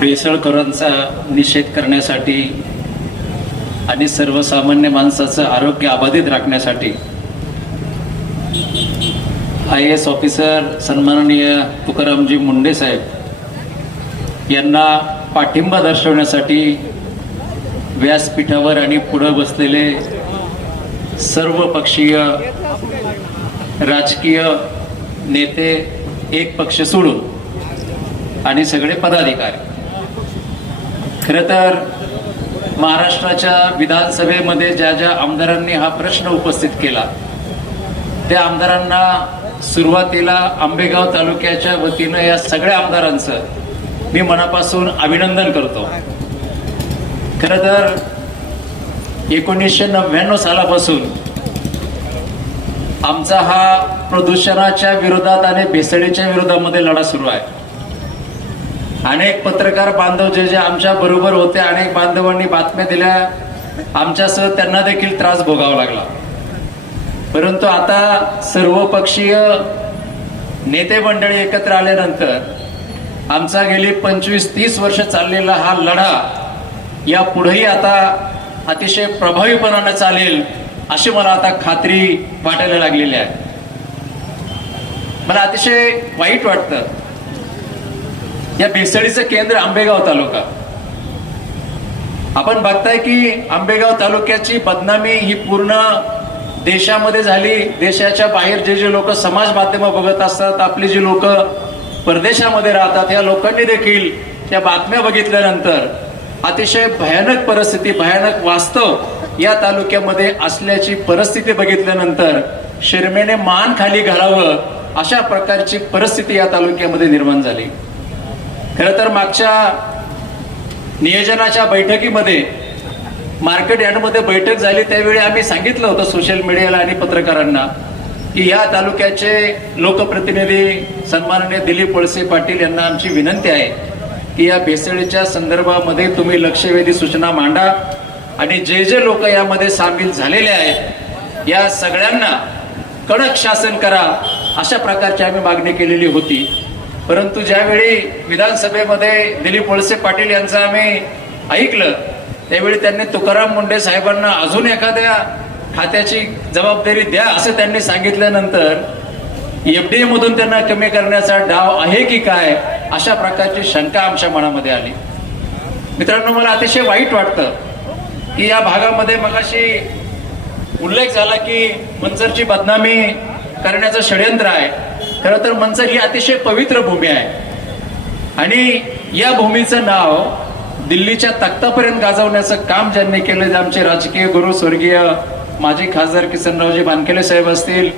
भेसळखोरांचा निषेध करण्यासाठी आणि सर्वसामान्य माणसाचं आरोग्य अबाधित राखण्यासाठी IAS ऑफिसर सन्माननीय तुकारामजी मुंडे साहेब यांना पाठिंबा दर्शवण्यासाठी व्यासपीठावर आणि पुढे बसलेले सर्व पक्षीय राजकीय नेते, एक पक्ष सोडून, आणि सगळे पदाधिकारी, खरं तर महाराष्ट्राच्या विधानसभेमध्ये ज्या ज्या आमदारांनी हा प्रश्न उपस्थित केला त्या आमदारांना सुरुवातीला आंबेगाव तालुक्याच्या वतीनं या सगळ्या आमदारांचं मी मनापासून अभिनंदन करतो. खरं तर 1999 सालापासून आमचा हा प्रदूषणाच्या विरोधात आणि भेसळीच्या विरोधामध्ये लढा सुरू आहे. अनेक पत्रकार बांधव जे आमच्या बरोबर होते, अनेक बांधवांनी बातम्या दिल्या, आमच्यासह त्यांना देखील त्रास भोगावा लागला. परंतु आता सर्वपक्षीय नेते मंडळी एकत्र आल्यानंतर आमचा गेली 25-30 वर्ष चाललेला हा लढा या पुढेही आता अतिशय प्रभावीपणाने चालेल अशी मला आता खात्री वाटायला लागलेली आहे. मला अतिशय वाईट वाटतं, या भेसळीचं केंद्र आंबेगाव तालुका. आपण बघताय की आंबेगाव तालुक्याची बदनामी ही पूर्ण देशामध्ये झाली. देशाच्या बाहेर जे लोक समाज माध्यम बघत असतात, आपली जी लोक परदेशामध्ये राहतात, या लोकांनी देखील त्या बातम्या बघितल्यानंतर अतिशय भयानक परिस्थिती, भयानक वास्तव या तालुक्यामध्ये असल्याची परिस्थिती बघितल्यानंतर शिरमेने मान खाली घालावं अशा प्रकारची परिस्थिती या तालुक्यामध्ये निर्माण झाली. खरं तर मागच्या नियोजनाच्या बैठकीमध्ये मार्केट यार्डमध्ये बैठक झाली, त्यावेळी आम्ही सांगितलं होतं सोशल मीडियाला आणि पत्रकारांना की या तालुक्याचे लोकप्रतिनिधी सन्माननीय दिलीप वळसे पाटील यांना आमची विनंती आहे की या भेसळीच्या संदर्भामध्ये तुम्ही लक्षवेधी सूचना मांडा आणि जे लोक यामध्ये सामील झालेले आहेत या सगळ्यांना कडक शासन करा, अशा प्रकारची आम्ही मागणी केलेली होती. परंतु ज्यावेळी विधानसभेमध्ये दिलीप वळसे पाटील यांचं आम्ही ऐकलं त्यावेळी त्यांनी तुकाराम मुंडे साहेबांना अजून एखाद्या खात्याची जबाबदारी द्या असं त्यांनी सांगितल्यानंतर FDA मधून त्यांना कमी करण्याचा डाव आहे की काय अशा प्रकारची शंका आमच्या मनामध्ये आली. मित्रांनो, मला अतिशय वाईट वाटतं की या भागामध्ये मगाशी उल्लेख झाला की मंचरची बदनामी करण्याचं षडयंत्र आहे. खरं तर मंचर ही अतिशय पवित्र भूमी आहे आणि या भूमीचं नाव दिल्लीच्या तख्तापर्यंत गाजवण्याचं काम ज्यांनी केलं, आमचे राजकीय गुरु स्वर्गीय माजी खासदार किसनरावजी बानखेले साहेब असतील,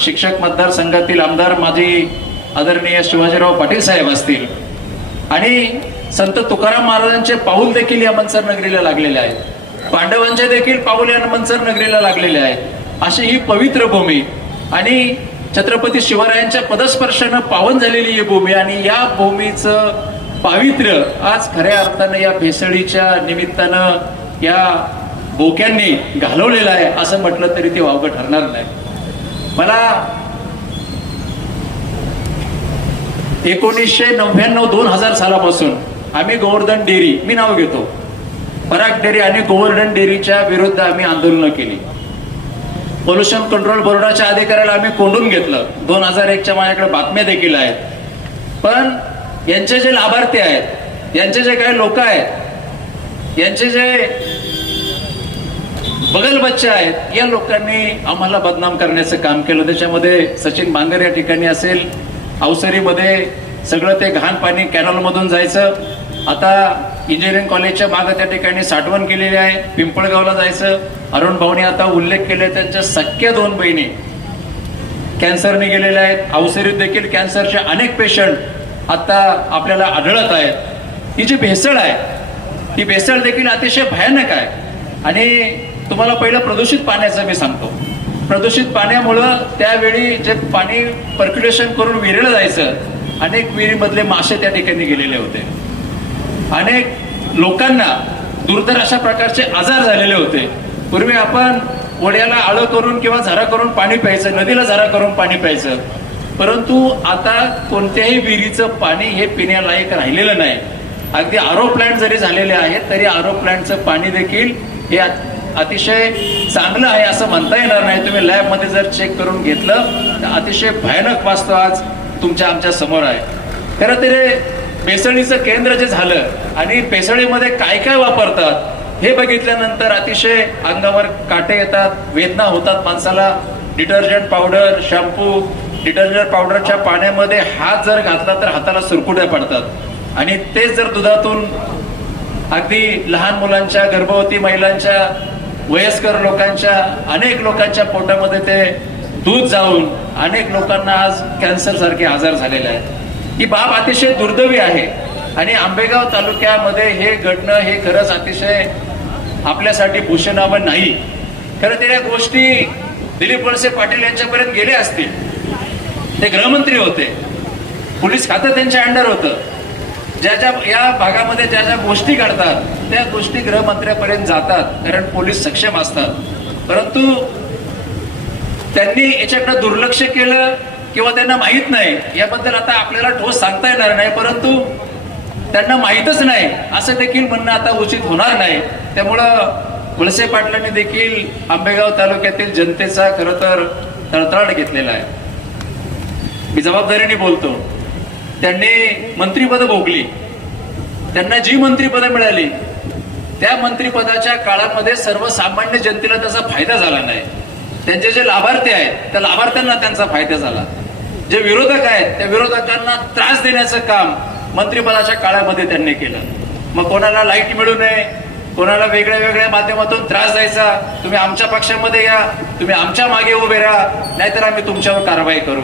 शिक्षक मतदारसंघातील आमदार माजी आदरणीय शिवाजीराव पाटील साहेब असतील, आणि संत तुकाराम महाराजांचे पाऊल देखील या मंचर नगरीला लागलेले आहेत, पांडवांचे देखील पाऊल या मंचर नगरीला लागलेले आहेत. अशी ही पवित्र भूमी आणि छत्रपती शिवरायांच्या पदस्पर्शानं पावन झालेली ही भूमी, आणि या भूमीचं पावित्र्य आज खऱ्या अर्थानं या भेसळीच्या निमित्तानं या बोक्यांनी घालवलेलं आहे असं म्हटलं तरी ते वावगं ठरणार नाही. मला 1999-2000 सालापासून आम्ही गोवर्धन डेअरी, मी नाव घेतो, पराग डेअरी आणि गोवर्धन डेअरीच्या विरुद्ध आम्ही आंदोलनं केली. पोल्युशन कंट्रोल बोर्डाच्या अधिकाऱ्याला आम्ही कोंडून घेतलं. 2001च्या माझ्याकडे बातम्या देखील आहेत. पण यांचे जे लाभार्थी आहेत, यांचे जे काही लोक आहेत, यांचे जे बगल बच्चे आहेत, या लोकांनी आम्हाला बदनाम करण्याचं काम केलं. त्याच्यामध्ये सचिन बांगर या ठिकाणी असेल, अवसरीमध्ये सगळं ते घाण पाणी कॅनॉलमधून जायचं. आता इंजिनिअरिंग कॉलेजच्या मागे त्या ठिकाणी साठवण केलेली आहे, पिंपळगावला जायचं. अरुण भाऊनी आता उल्लेख केले, त्यांच्या सख्या 2 बहिणी कॅन्सरने गेलेल्या आहेत. अवसरीत देखील कॅन्सरचे अनेक पेशंट आता आपल्याला आढळत आहेत. ही जी भेसळ आहे, ही भेसळ देखील अतिशय भयानक आहे. आणि तुम्हाला पहिलं प्रदूषित पाण्याचं मी सांगतो. प्रदूषित पाण्यामुळं त्यावेळी जे पाणी पर्क्युलेशन करून विहिरीला जायचं, अनेक विहिरीमधले मासे त्या ठिकाणी गेलेले होते. अनेक लोकांना दुर्धर अशा प्रकारचे आजार झालेले होते. पूर्वी आपण वड्याला आळं करून किंवा झरा करून पाणी प्यायचं, नदीला झरा करून पाणी प्यायचं. परंतु आता कोणत्याही विहिरीचं पाणी हे पिण्यालायक राहिलेलं नाही. अगदी आरो प्लांट जरी झालेले आहेत तरी आरो प्लांटचं पाणी देखील हे अतिशय चांगलं आहे असं म्हणता येणार नाही. तुम्ही लॅबमध्ये जर चेक करून घेतलं तर अतिशय भयानक वास्तव आज आमच्या समोर आहे. खरं तर भेसळीचं केंद्र जे झालं आणि भेसळीमध्ये काय काय वापरतात हे बघितल्यानंतर अतिशय अंगावर काटे येतात, वेदना होतात माणसाला. डिटर्जंट पावडर, शॅम्पू, डिटर्जंट पावडरच्या पाण्यामध्ये हात जर घातला तर हाताला सुरकुड्या पडतात आणि तेच जर दुधातून अगदी लहान मुलांच्या, गर्भवती महिलांच्या, वयस्कर लोकांच्या, अनेक लोकांच्या पोटामध्ये ते दूध जाऊन अनेक लोकांना आज कॅन्सर सारखे आजार झालेले आहेत. ही बाब अतिशय दुर्दैवी आहे आणि आंबेगाव तालुक्यामध्ये हे घडणं हे खरंच अतिशय आपल्यासाठी भूषणावं नाही. खरं तर या गोष्टी दिलीप वळसे पाटील यांच्यापर्यंत गेले असतील. ते गृहमंत्री होते, पोलीस खातं त्यांच्या अंडर होतं. ज्या ज्या या भागामध्ये ज्या ज्या गोष्टी घडतात त्या गोष्टी गृहमंत्र्यापर्यंत जातात कारण पोलीस सक्षम असतात. परंतु त्यांनी याच्याकडे दुर्लक्ष केलं किंवा त्यांना माहित नाही याबद्दल आता आपल्याला ठोस सांगता येणार नाही. परंतु त्यांना माहीतच नाही असं देखील म्हणणं आता उचित होणार नाही. त्यामुळं वळसे पाटलांनी देखील आंबेगाव तालुक्यातील जनतेचा खरं तर तळतळाट घेतलेला आहे. मी जबाबदारीने बोलतो. त्यांनी मंत्रिपद भोगली, त्यांना जी मंत्रिपदं मिळाली त्या मंत्रिपदाच्या काळामध्ये सर्वसामान्य जनतेला त्याचा फायदा झाला नाही. त्यांचे जे लाभार्थी आहेत त्या लाभार्थ्यांना त्यांचा फायदा झाला. जे विरोधक आहेत त्या विरोधकांना त्रास देण्याचं काम मंत्रिपदाच्या काळामध्ये त्यांनी केलं. मग कोणाला लाईट मिळू नये, कोणाला वेगळ्या वेगळ्या माध्यमातून त्रास द्यायचा, तुम्ही आमच्या पक्षामध्ये या, तुम्ही आमच्या मागे उभे राहा, नाहीतर आम्ही तुमच्यावर कारवाई करू,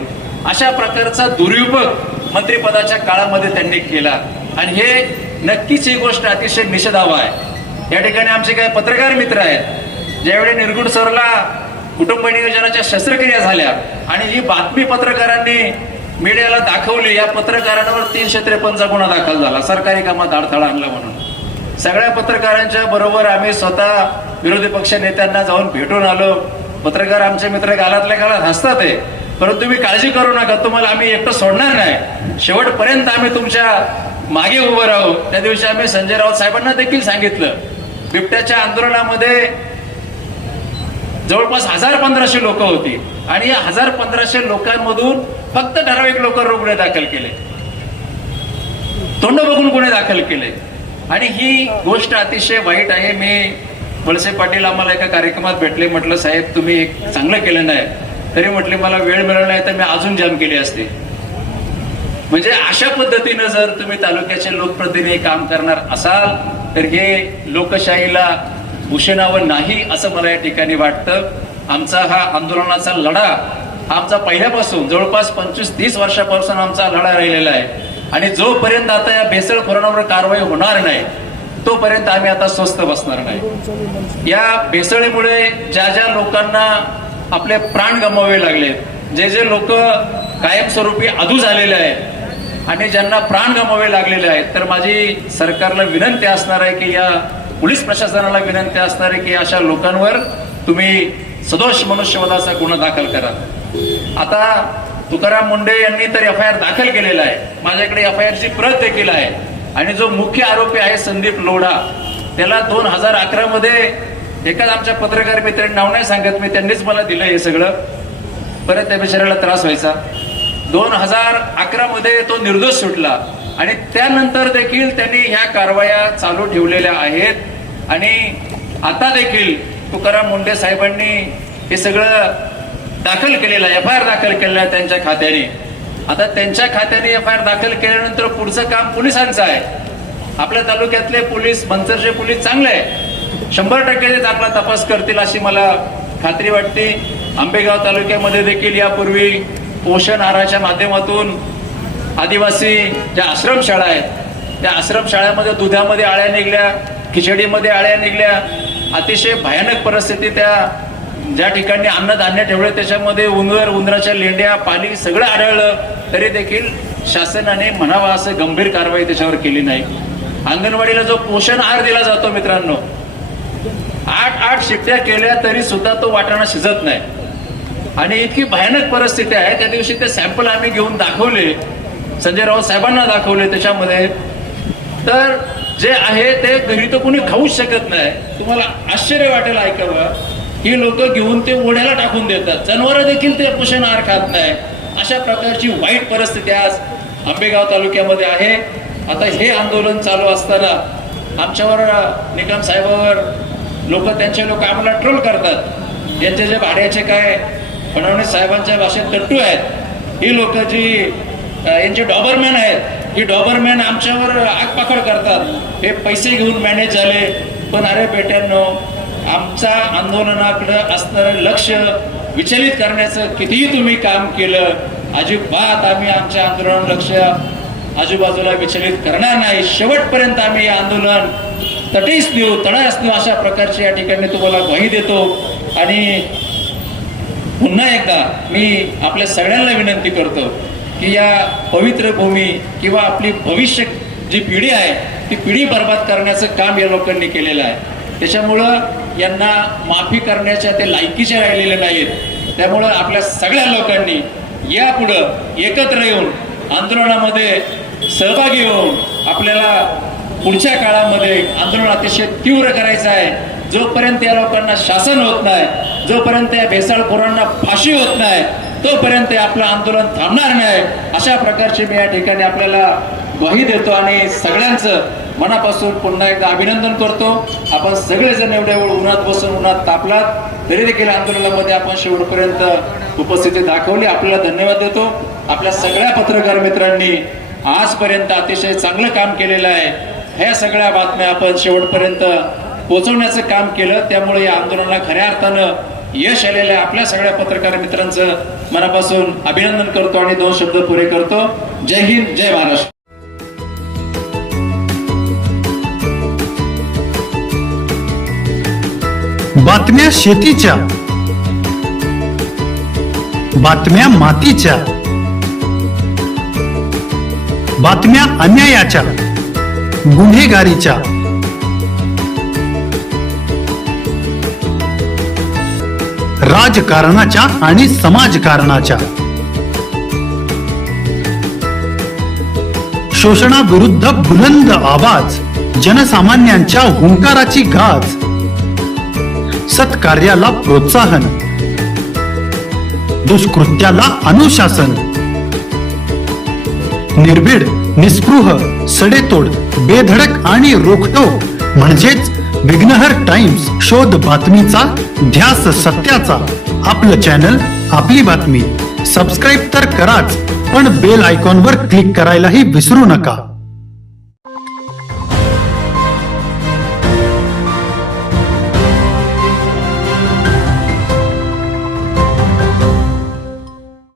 अशा प्रकारचा दुरुपयोग मंत्रिपदाच्या काळामध्ये त्यांनी केला. आणि हे नक्कीच ही गोष्ट अतिशय निषेधार्ह आहे. या ठिकाणी आमचे काही पत्रकार मित्र आहेत, ज्यावेळी निरगुड सरला कुटुंब नियोजनाच्या शस्त्रक्रिया झाल्या आणि ही बातमी पत्रकारांनी मीडियाला दाखवली, या पत्रकारांवर 353 गुन्हा दाखल झाला सरकारी कामात अडथळा आणला म्हणून. सगळ्या पत्रकारांच्या बरोबर आम्ही स्वतः विरोधी पक्ष नेत्यांना जाऊन भेटून आलो. पत्रकार आमचे मित्र गालातल्या गालात हसतात आहे, परंतु तुम्ही काळजी करू नका, तुम्हाला आम्ही एकटं सोडणार नाही, शेवटपर्यंत आम्ही तुमच्या मागे उभं राहू. त्या दिवशी आम्ही संजय राऊत साहेबांना देखील सांगितलं, बिबट्याच्या आंदोलनामध्ये जवळपास 1000-1500 लोक होती आणि या 1000-1500 लोकांमधून फक्त ठराविक लोक गुन्हे दाखल केले, तोंड बघून गुन्हे दाखल केले. आणि ही गोष्ट अतिशय वाईट आहे. मी वळसे पाटील आम्हाला एका कार्यक्रमात भेटले, म्हटलं साहेब तुम्ही एक चांगलं केलं नाही, तरी म्हटले मला वेळ मिळाला नाही तर मी अजून जाम केली असते. म्हणजे अशा पद्धतीनं जर तुम्ही तालुक्याचे लोकप्रतिनिधी काम करणार असाल तर हे लोकशाहीला भूषणावं नाही असं मला या ठिकाणी वाटतं. आमचा हा आंदोलनाचा लढा आमचा पहिल्यापासून जवळपास 25-30 वर्षापासून आमचा लढा राहिलेला आहे आणि जोपर्यंत आता या भेसळखोरांवर कारवाई होणार नाही तोपर्यंत आम्ही आता स्वस्थ बसणार नाही. या भेसळीमुळे ज्या ज्या लोकांना आपले प्राण गमवावे लागले, जे जे लोक कायमस्वरूपी अधू झालेले आहेत आणि ज्यांना प्राण गमवावे लागलेले आहेत, तर माझी सरकारला विनंती असणार आहे की या पोलीस प्रशासनाला विनंती असणार आहे की अशा लोकांवर तुम्ही सदोष मनुष्यवधाचा गुन्हा दाखल करा. आता तुकाराम मुंडे यांनी तर FIR दाखल केलेला आहे, माझ्याकडे FIR ची प्रत देखील आहे. आणि जो मुख्य आरोपी आहे संदीप लोढा, त्याला 2011 मध्ये एकाच आमच्या पत्रकार मित्रांनी नाव नाही सांगत मी, त्यांनीच मला दिलं हे सगळं, परत त्या बिचाऱ्याला त्रास व्हायचा. 2011 मध्ये तो निर्दोष सुटला आणि त्यानंतर देखील त्यांनी ह्या कारवाया चालू ठेवलेल्या आहेत. आणि आता देखील तुकाराम मुंडे साहेबांनी हे सगळं दाखल केलेलं आहे, FIR दाखल केलेलं आहे त्यांच्या खात्याने. आता त्यांच्या खात्याने FIR दाखल केल्यानंतर पुढचं काम पोलिसांचं आहे. आपल्या तालुक्यातले पोलीस, मंचरचे पोलीस चांगले आहे, 100% ते आपला तपास करतील अशी मला खात्री वाटते. आंबेगाव तालुक्यामध्ये देखील यापूर्वी पोषण आहाराच्या माध्यमातून आदिवासी ज्या आश्रमशाळा आहेत त्या आश्रमशाळामध्ये दुधामध्ये आळ्या निघल्या, खिचडीमध्ये आळ्या निघल्या. अतिशय भयानक परिस्थिती, त्या ज्या ठिकाणी अन्नधान्य ठेवले त्याच्यामध्ये उंदराच्या लेंड्या, पाली सगळं आढळलं, तरी देखील शासनाने म्हणावा असं गंभीर कारवाई त्याच्यावर केली नाही. अंगणवाडीला जो पोषण आहार दिला जातो मित्रांनो, 8 शिट्ट्या केल्या तरी सुद्धा तो वाटाणा शिजत नाही आणि इतकी भयानक परिस्थिती आहे. त्या दिवशी ते सॅम्पल आम्ही घेऊन दाखवले, संजय राऊत साहेबांना दाखवले, त्याच्यामध्ये तर जे आहे ते घरी तर कोणी खाऊच शकत नाही. तुम्हाला आश्चर्य वाटेल ऐकावं, ही लोक घेऊन ते ओढ्याला टाकून देतात. जनावरं देखील ते पोषण आहार खात नाही. अशा प्रकारची वाईट परिस्थिती आज आंबेगाव तालुक्यामध्ये आहे. आता हे आंदोलन चालू असताना आमच्यावर निकम साहेबावर त्यांचे लोक आम्हाला ट्रोल करतात. यांचे जे भाड्याचे काय फडणवीस साहेबांच्या भाषेत टट्टू आहेत, ही लोक जी यांचे डॉबरमॅन आहेत, ही डॉबरमॅन आमच्यावर आगपाखड करतात. हे पैसे घेऊन मॅनेज झाले. पण अरे बेट्यांनो, आमच्या आंदोलनाकडे असणारं लक्ष विचलित करण्याचं कितीही तुम्ही काम केलं, अजिबात आम्ही आमच्या आंदोलन लक्ष आजूबाजूला विचलित करणार नाही. शेवटपर्यंत आम्ही हे आंदोलन तटीस देऊ, तडास देऊ, अशा प्रकारची या ठिकाणी तुम्हाला ग्वाही देतो. आणि पुन्हा एकदा मी आपल्या सगळ्यांना विनंती करतो की या पवित्र भूमी किंवा आपली भविष्य जी पिढी आहे ती पिढी बर्बाद करण्याचं काम या लोकांनी केलेलं आहे. त्याच्यामुळं यांना माफी करण्याच्या ते लायकीचे राहिलेले नाहीत. त्यामुळं आपल्या सगळ्या लोकांनी यापुढं एकत्र येऊन आंदोलनामध्ये सहभागी होऊन आपल्याला पुढच्या काळामध्ये आंदोलन अतिशय तीव्र करायचं आहे. जोपर्यंत या लोकांना शासन होत नाही, जोपर्यंत या भेसाळखोरांना फाशी होत नाही, तोपर्यंत आपलं आंदोलन थांबणार नाही. अशा प्रकारचे मी या ठिकाणी आपल्याला ग्वाही देतो आणि सगळ्यांचं मनापासून पुन्हा एकदा अभिनंदन करतो. आपण सगळेजण एवढ्या वेळ उन्हात बसून उन्हात तापलात तरी देखील आंदोलनामध्ये आपण शेवटपर्यंत उपस्थिती दाखवली. आपल्याला धन्यवाद देतो. आपल्या सगळ्या पत्रकार मित्रांनी आजपर्यंत अतिशय चांगलं काम केलेलं आहे. ह्या सगळ्या बातम्या आपण शेवटपर्यंत पोहोचवण्याचं काम केलं. त्यामुळे या आंदोलनाला खऱ्या अर्थानं यश आलेल्या आपल्या सगळ्या पत्रकार मित्रांचं मनापासून अभिनंदन करतो आणि 2 शब्द पुरे करतो. जय हिंद, जय महाराष्ट्र. बातम्या शेतीच्या, बातम्या मातीच्या, बातम्या अन्यायाच्या, गुन्हेगारीच्या, राजकारणाच्या आणि समाजकारणाच्या, शोषणाविरुद्ध बुलंद आवाज, जनसामान्यांच्या हुंकाराची गाज, सत्कार्याला प्रोत्साहन, दुष्कृत्याला अनुशासन, निर्भीड, निस्पृह, सडेतोड, बेधडक आणि रोखटोक म्हणजेच विघ्नहर टाइम्स. शोध बातमीचा, ध्यास सत्याचा. आपलं चॅनल, आपली बातमी. सबस्क्राईब तर कराच, पण बेल आयकॉनवर क्लिक करायलाही विसरू नका.